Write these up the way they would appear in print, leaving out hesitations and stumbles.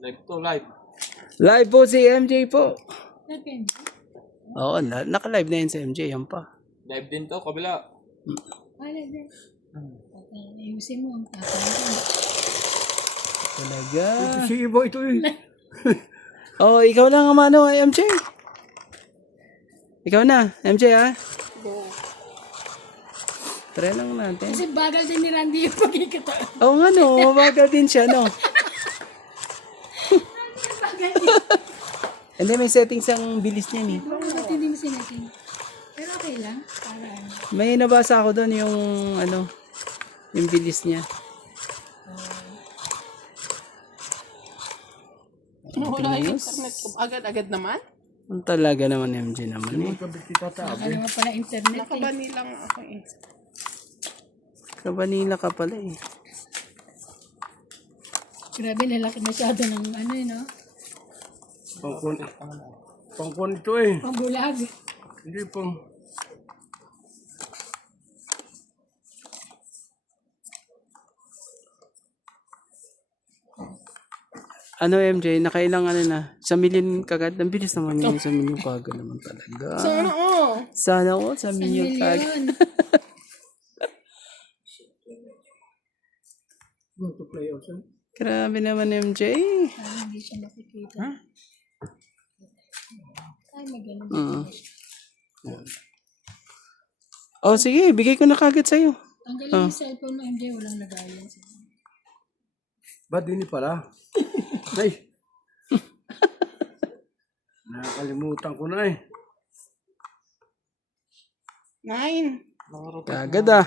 Live to, live. Live po si MJ po. Natin. Oo, naka-live na yun si MJ. Yan pa. Live din to, kabila. Wala din. Ayusin mo ang tatay. Talaga. Si Ibo ito eh. Oh, ikaw na nga mano, MJ. Ikaw na, MJ ha. Try lang natin. Kasi bagal din ni Randy yung pagkikita. Oo nga no, mabagal din siya no. Bagal din. Hindi, may settings ang bilis niya ni. Ba't hindi mo sinatin? Pero okay lang. Para ano. May nabasa ako doon yung ano, yung bilis niya. Wala yung internet ko. Agad-agad naman. Ang talaga naman MJ naman eh. Kabit kita Baka tabi. naman pala internet eh. Nakabani lang ako eh. Kabanila ka pala eh. Grabe, lalaki masyado ng ano eh, no? Pangkon ito eh. Pambulag. Hindi pang... Ano MJ, nakailang ano na, 1 million kagad. Ang bilis naman yung 1 million kagad naman talaga. Sana Sana all 1 million kagad. Million. Go to play also. Grabe naman MJ. Parang hindi siya nakikita. Ay, maganda. Oh sige, bigay ko na kagad sa'yo. Tanggalin yung cellphone mo, MJ. Walang lagayan. Ba't din pala? Ay! Nakakalimutan ko na eh. 9. Kagad ah.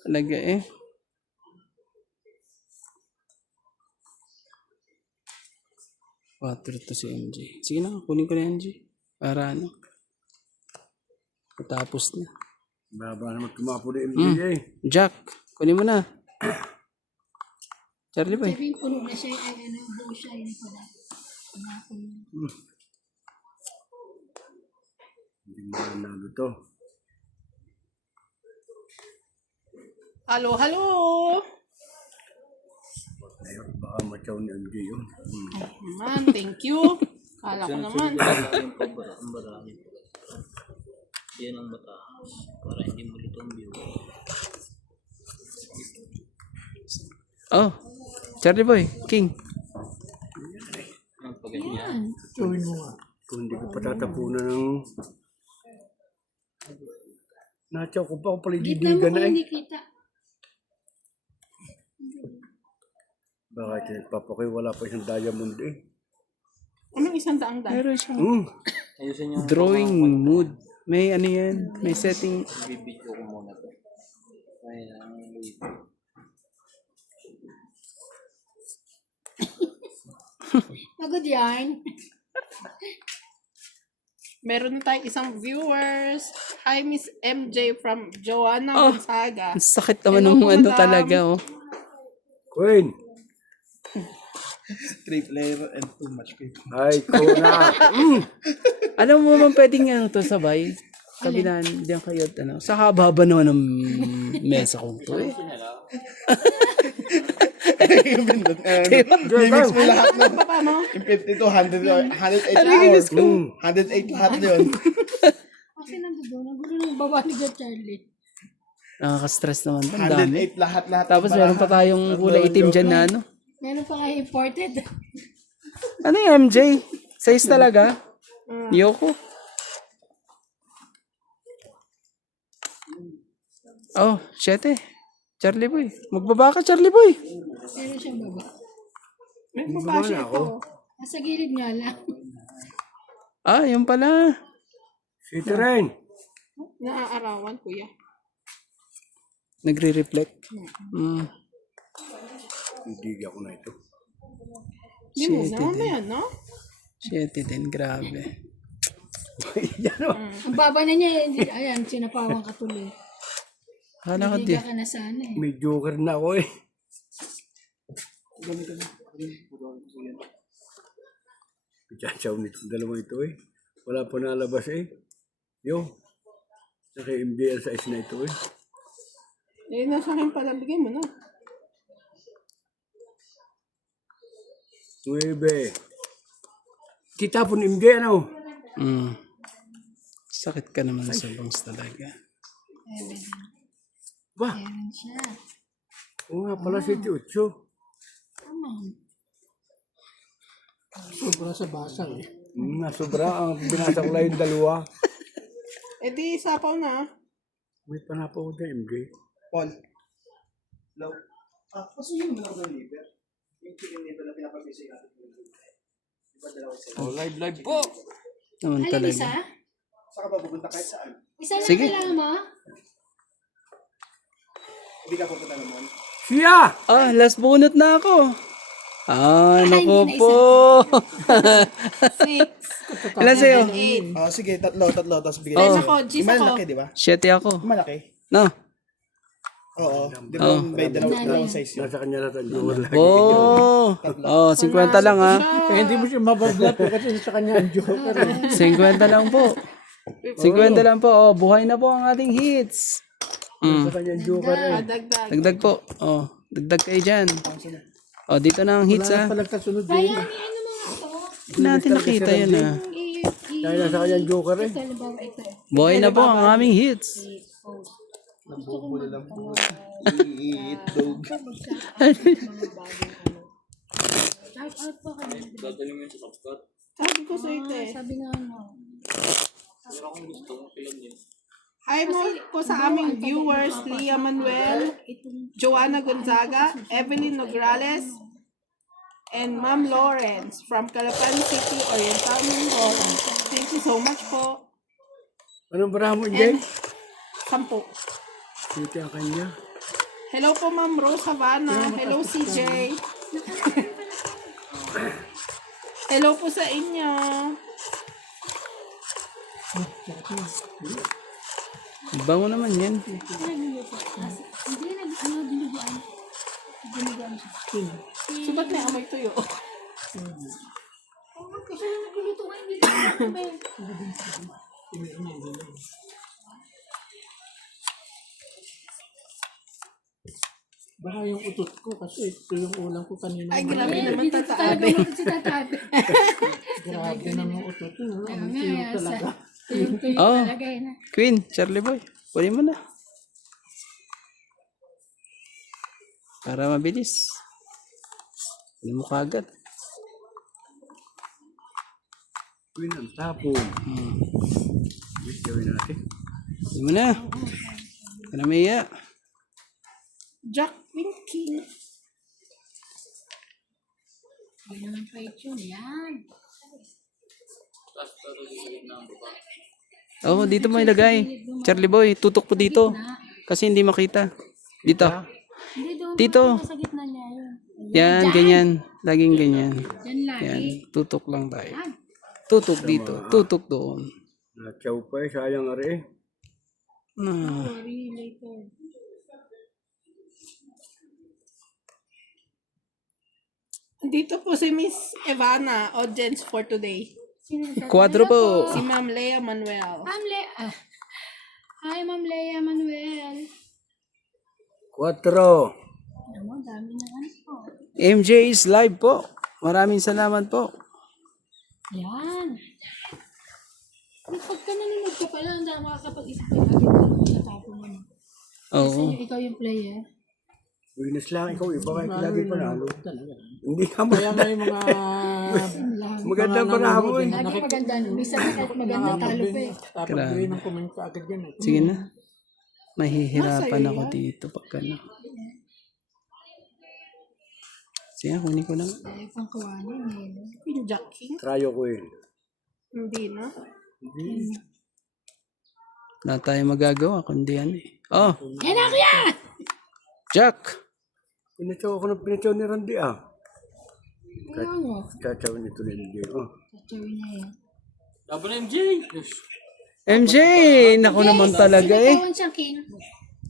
Talaga eh. Water to si MJ. Sige na, kunin ko na MJ. Para ano. Matapos na. Baba naman tumapo na MJ eh. Jack, kunin mo na. Charlie boy. Sabihin, puno na siya. Ay, ano, buo siya. Yun pala. Hindi mo na nalo to. Halo, halo. Ayun, baka matyaw ni MJ yun. Man, thank you. Kala ko naman. Yan ang mataas para hindi mo litong view. Oh, Charlie boy, King. Ang paganyan. Tuwin mo nga. Kung hindi ko patatapunan ng... Natyaw ko pa ako pala Gitna mo didigan kung na eh. hindi kita. Bakit nagpapakoy wala pa isang diamond eh. Anong 100 dahil? Meron siyang Ayusin yung drawing mood. May ano yan, may setting. video ko muna to. Ayan, wait. Pagod yan. Meron na tayong isang viewers. Hi, Miss MJ from Joanna Gonzaga. Ang sakit naman Hello, ng ano madam. talaga oh. Queen! 3 player and too much people. Ay, ko na! Ano mo man pwedeng ano to sabay? Kabilaan, diyan kayo at ano. Sa haba-haba naman ng mesa kong to eh. Mimix mo lahat na. Paano? Yung 52, 100, 108 Ano hours. yun? 108 lahat yun. Kasi nandoon. Ang gulo ng baba ni John Charlie. Nakaka-stress naman to. Ang dami. 108 lahat. Tapos meron pa tayong kulay itim dyan na ano. Meron pa nga imported. Ano yung MJ? Size talaga? Yoko? Oh, 7. Charlie boy. Magbaba ka, Charlie boy. Meron siyang baba. May papasya ito. Nasa gilid nga lang. Ah, yun pala. City Rain! Naaarawan, kuya. Nagre-reflect. Hindi ako na ito. Hindi mo na, mamaya, no? 7 din, grabe. Yan o. Ang baba na niya. Ayan, sinapawang katuloy. Hala ka Hindi di. ka na sana eh. May joker na ako eh. Pichachaw nito dalawa ito eh. Wala pa nalabas eh. Yo. Naka-MBL sa na ito eh. Eh, nasa akin pala, bigay mo na. 9. Kita po ni MJ, ano? Mm. Sakit ka naman sa lungs talaga. Ba? Meron siya. Oo nga pala si Tiutso. Sobra sa basang eh. Sobra ang binasa ko lang yung dalawa. Eh di, sapaw na. May panapaw ko dyan, MJ. Paul. Hello. Kasi yung mga liver. Yung chicken liver na pinapabisay natin. Oh, live po. Naman Alam talaga. isa? Saka ba pupunta kahit saan? Isa lang Sige. kailangan mo? Hindi ka pupunta naman. Siya! Ah, last bunot na ako. Ah, naku hindi na po. 6. Ilan sa'yo? 8. Sige, tatlo, tapos bigay Ten ko ako, sa'yo. G's Yung ako. malaki, di ba? 7 ako. Yung malaki. No. Oo. Di ba may dalawang size yun? Nasa kanya lahat ang joker lagi. Oh. Oh, 50 lang ha. Hindi mo siya mabablat kasi sa kanya ang joker. 50 lang po. 50 lang po. Oh, buhay na po ang ating hits. Nasa kanya ang joker eh. Dagdag. Dagdag po. Oh, dagdag kayo dyan. Oh, dito na ang hits ha. Pagkasunod Kaya ano mga ito? Hindi natin nakita yan ha. Kaya nasa kanya ang joker eh. Ito, halimbawa ito. Buhay na po ang aming hits. Itlog. Shout out po kami. Dadali mo yun sa Topcot. Sabi ko sa ito eh. Sabi nga ano. Pero kung gusto mo, kailan yun? Hi mo po sa aming viewers, Leah Manuel, Joanna Gonzaga, Evelyn Nograles, and Ma'am Lawrence from Calapan City, Oriental Mindoro. Thank you so much po. Anong baraha mo, And MJ? 10. Siti ang kanya. Hello po Ma'am Rose Havana. Hello CJ. Hello po sa inyo. Bango naman yan. Hindi nag ano dinuguan. Dinuguan siya. So ba't may amoy tuyo? Kasi nagluluto nga hindi na. Baka yung utot ko kasi ito yung ulam ko kanina. Ay, grabe naman Dito talaga tatabi. mo si tatabi. Grabe naman utot ko. Kaya Ang nga, tuyok talaga. Tuyong-tuyo Oh. talaga yun. Queen, Charlie Boy. Kunin mo na. Para mabilis. Kunin mo kagad. Queen ang tapon. Wait, gawin natin. Kunin mo na. Para may iya. Jack Winking. Hindi naman pa yun. Yan. Tapos pero yung na ang baba. Oh, dito mo ilagay. Charlie Boy, tutok po dito. Kasi hindi makita. Dito. Hindi doon. Dito. Sa gitna niya yun. Yan, ganyan. Laging ganyan. Yan lagi. Yan, tutok lang tayo. Tutok dito, tutok doon. Nachaw pa eh, sayang ari eh. Ah. Sorry, later. Dito po si Miss Evana, audience for today. Sino yung Quadro po. Si Ma'am Lea Manuel. Ma'am Hi, Ma'am Lea Manuel. 4. Ano, dami na ano po. MJ is live po. Maraming salamat po. Yan. Pagka nanonood ka pala, hindi ako makakapag-isip ka agad kung natapon mo. Oo. Ikaw yung player. Winners lang ikaw, iba kahit lagi panalo. Talaga. Hindi ka Kaya nga yung mga magandang baraha mo eh. Lagi maganda. Minsan na kahit maganda talo pa eh. dapat gawin ng comment ka agad yan. Sige na. Mahihirapan ako dito pag ano. Sige, kunin ko lang. Ayaw pang kawanin eh. Queen Jack King. Trayo ko eh. Hindi na. Wala tayong magagawa kundi yan eh. Oh, Yan ako yan! Jack! Pinachaw ako ng pinachaw ni Randy ah. Ayaw mo. Chachaw nito ni MJ. Oh. Tatawin niya yan. Laban na MJ! Yes. MJ! Naku naman talaga eh. Tawan siyang king.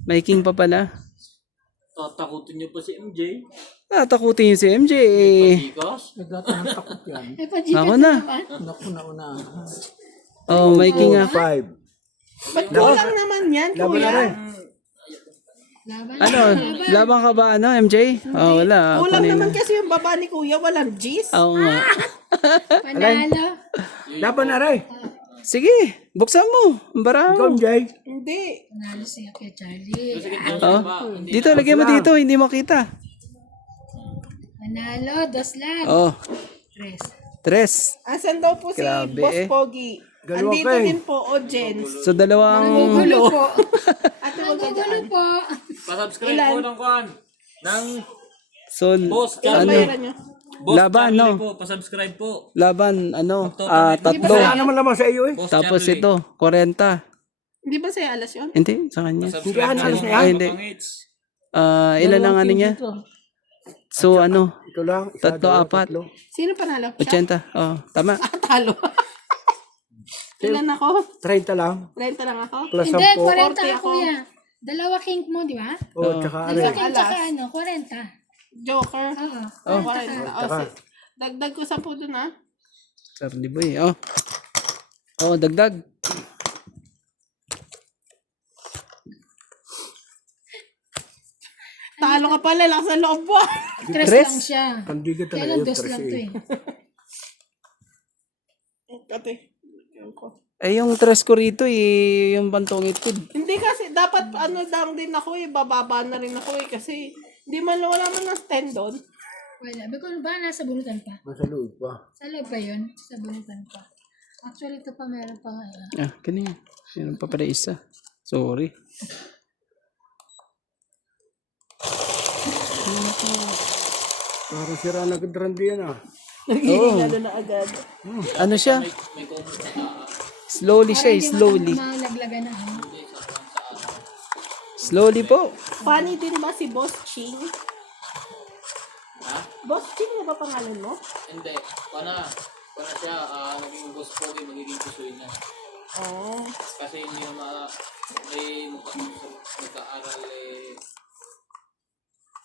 May king pa pala. Tatakutin niyo pa si MJ. Takutin yung si MJ. Tikas. Dati ng takot yan. Ay, pa-jigat Ako na na. naman. Naku na una. Oh, may king nga. 5. Ba't kulang naman yan, Laban na kuya? rin. Laban. Ano? Laban ka ba, ano, MJ? Oh, wala. Kulang Kanina. naman kasi yung baba ni Kuya, walang G's. Oo nga. Panalo. Laban na rin. Sige, buksan mo. Ang bara Ikaw, mo. Jay. Hindi. Panalo siya kay Charlie. Oh. Dito, lagyan mo dito. Hindi makita. Panalo, 2 lang. Oh, 3. 3. Asan daw po si Grabe Boss eh. Pogi? Dalawa Andito kayo. din po, Jens. So, dalawang... Gulo po. Ate, huwag ka Gulo dyan. po. Pa-subscribe Ilan? po ng kuhan. Ng So, Boss Ilan ano? bayaran nyo? Boss Laban, Charlie no? po. Pa-subscribe po. Laban, ano? Wala Tatlo. naman naman sa iyo eh. Boss Tapos Charlie. ito, 40. Hindi ba sa'yo alas yun? Hindi, sa kanya. Pa-subscribe Hindi, na alas po, na yan. Ay, hindi. Kapangits. Ilan ang ano niya? So, ano? Ito lang. 3, 4. Sino panalo? Siya? 80. Oh, tama. Talo. Ilan ako? 30 lang. 30 lang ako? Plus Hindi, 10. 40 40 ako ako. yan. Dalawa king mo, di ba? Oh, tsaka Dalawa are. king Alas. tsaka ano, 40. Joker? Oo. Oh, 40 40. ka. Oh, dagdag ko 10 dun ah. Charlie boy. Oh. Oh, dagdag. Talo ka pala, lakas ng loob mo. 3 Tres? lang siya. Hindi ka Kaya talaga lang yung 2 lang to eh. Ate, yun ko. Eh, yung tres ko rito, yung pantungit ko. Hindi kasi, dapat ano lang din ako eh, bababa na rin ako eh, kasi hindi man wala man ng stand doon. Wala. Bako ba nasa bunutan pa? Nasa loob pa. Sa loob ba yun? Sa bunutan pa. Actually, ito pa meron pa ngayon. Ah, kanina. Meron pa pala isa. Sorry. Parang sira na kadrandi yan ah. Nagiging ano na agad. Ano siya? Slowly siya, slowly. Malaglagan na. Slowly po. Funny din ba si Boss Ching? Boss Ching na ba pangalan mo? Hindi. Pana siya, naging boss po, magiging pusoy niya. Oh. Kasi hindi naman may nag-aaral eh.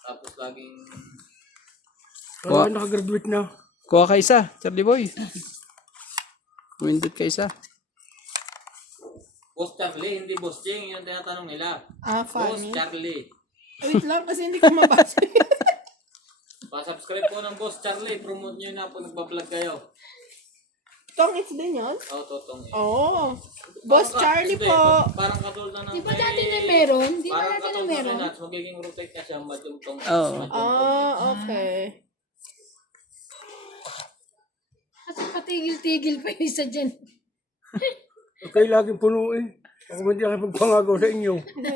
Tapos laging Parang nakagraduate na. Kuha ka isa, Charlie boy. Windot ka isa. Boss Charlie, hindi Boss Ching, yung tinatanong nila. Ah, Boss funny. Charlie. Wait lang kasi hindi ko mabasa. Pa-subscribe po ng Boss Charlie, promote nyo na po nagbablog kayo. Tongits din yun? Oo, totong eh. Oo. Boss Charlie Hindi, po. Parang katulad na ng Di ba dati na meron? Di ba Parang dati na katulad na meron? nuts, magiging rotate na siya, madumtong. Oo. Ah, okay. Kasi patigil-tigil pa yung isa dyan. Okay, laging puno eh. Ako hindi ako magpangagaw sa inyo.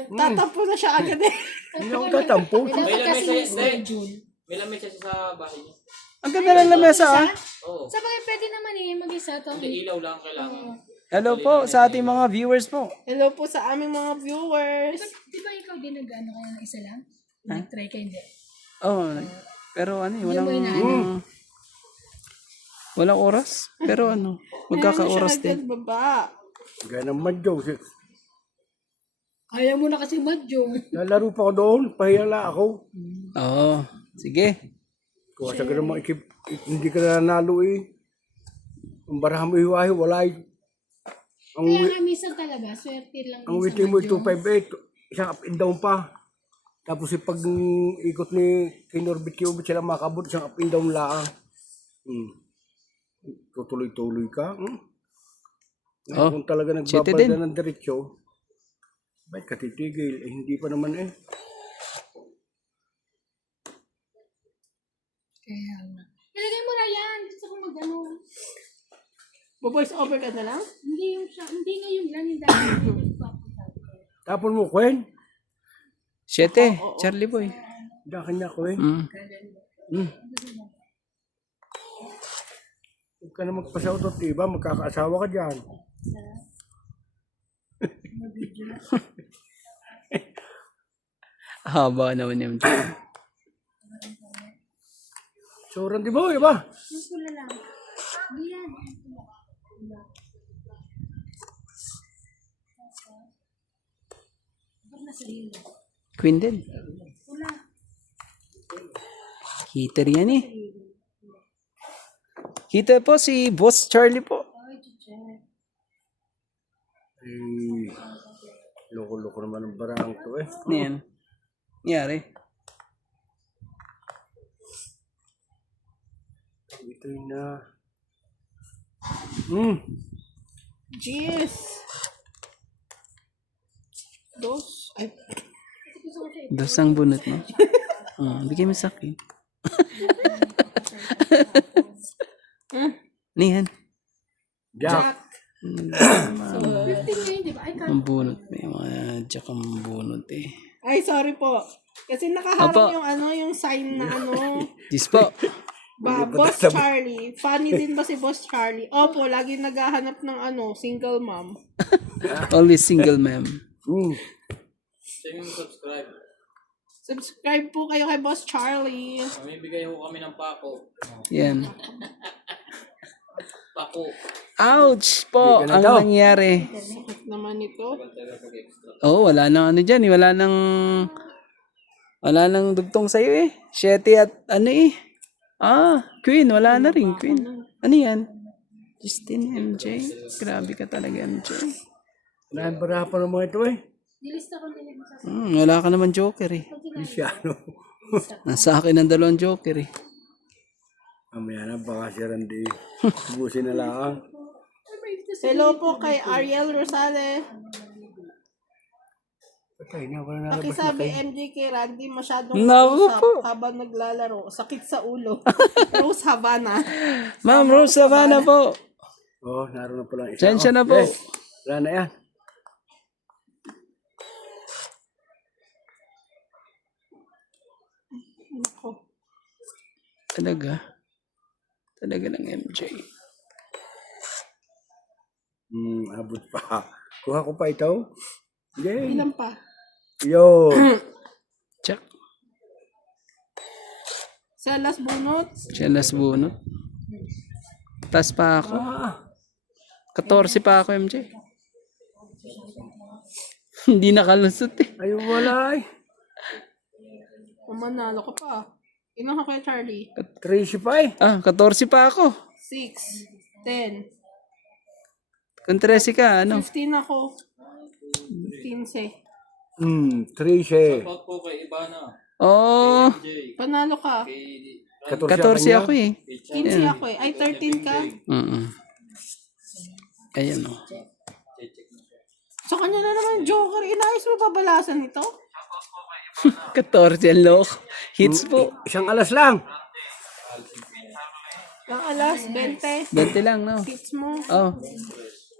Tatampo na siya agad eh. Hindi ako tatampo. Dapat May lamay kasi siya, may hindi. schedule. May lamay siya sa bahay niya. Ang ganda ng lamesa ah. Oo. Sa bagay pwede naman eh, mag-isa to. Hindi ilaw lang kailangan. Hello po sa ating mga viewers po. Hello po sa aming mga viewers. Di ba ikaw din nag-ano kaya ng isa lang? Nag-try ka hindi? Oh, pero ano, Yung ba inaano? walang oras. Pero ano, magkaka-oras din. Nagbaba. Gaya ng madyo. Ayaw mo na kasi madyong. Lalaro pa ako doon. Pahiyala ako. Oo, sige. Kung sa ganun mga ikip, hindi ka nanalo eh. Ang barahan mo hiwahi, wala eh. Kaya nga minsan talaga, swerte lang Ang minsan waiting mo madyong. 258, isang up and down pa. Tapos pag ikot ni Kinorbit Kiyobit sila makabot, isang up and down lang. Tutuloy-tuloy ka. Oh, Kung talaga siyete nagbabada din. ng diretsyo, ba't ka titigil? Eh, hindi pa naman eh. Kaya nga. Ilagay mo na yan. Gusto ko mag-ano. Bo-voice over ka na lang? Hindi yung siya. Hindi ngayon lang yung dati. Tapon mo, Kwen. 7, Charlie boy. Hindi kanya, Kwen. Huwag ka na magpasautot, diba? Magkakaasawa ka dyan. Haba naman yung So, Randy Boy, ba? Yung pula lang. Hindi yan. Ba't nasa hilo? Queen din. Pula. Heater yan eh. Heater po si Boss Charlie po. Ay, chiche. Eh, loko-loko naman ang barang to eh. Ano yan? Nangyari. Ito na. Jeez. Dos. Ay, Dos ang bunot mo. Bigay mo sa akin. Niyan. Jack. 15 ngayon, di ba? Ay, Ang bunot. May mga jack ang bunot eh. ay, sorry po. Kasi nakaharap Opo. yung yung sign na Diyos po. Boss Charlie. Funny din ba si Boss Charlie? Opo, lagi naghahanap ng single mom. Only single ma'am. Siya yung subscribe. Subscribe po kayo kay Boss Charlie. Mamibigay ho kami ng pako. Yan. Pako. Ouch po ang nangyari. Naman ito. Oh, wala nang ano dyan eh. Wala nang dugtong sa'yo eh. Shetty at ano eh. Queen. Wala na rin. Queen. Ano yan? Justin MJ. Grabe ka talaga MJ. Nabara pa naman ito eh. nilista ko din sa Wala ka naman joker eh. Cristiano. Nasa akin ang 2 joker eh. Mamaya na, baka si Randy. Busin na lang. Hello po kay Ariel Rosales. Patay na, wala na. Pakisabi MJ kay Randy masyadong Naku kausap po. habang naglalaro. Sakit sa ulo. Rose Havana. Ma'am Rose Savannah po. Oh, naroon na pala ang isa. Sensya na po. Yes. Wala na yan. Talaga. Talaga ng MJ. Abot pa. Kuha ko pa ito. Yay. Ilan pa? Yo. Check. Selas bunot. Chelas bunot. Tas pa ako. 14 pa ako MJ. Hindi nakalusot eh. Ay, wala eh. Manalo ka pa. Ilan ka kay Charlie? 13 pa eh. 14 pa ako. 6, 10, Kung 13 ka, ano? 15 ako. 15. 13. Shout po kay Ibana. Oh, Jay. Panalo ka. Kay 14 ako eh. 15 ako eh. Ay, 13 ka. Ayan o. Sa kanya na naman, Joker. Inayos mo babalasan ito? 14 ang loko. Hits po. Isang alas lang. Ang alas, 20. 20 lang, no? Hits mo. Oh.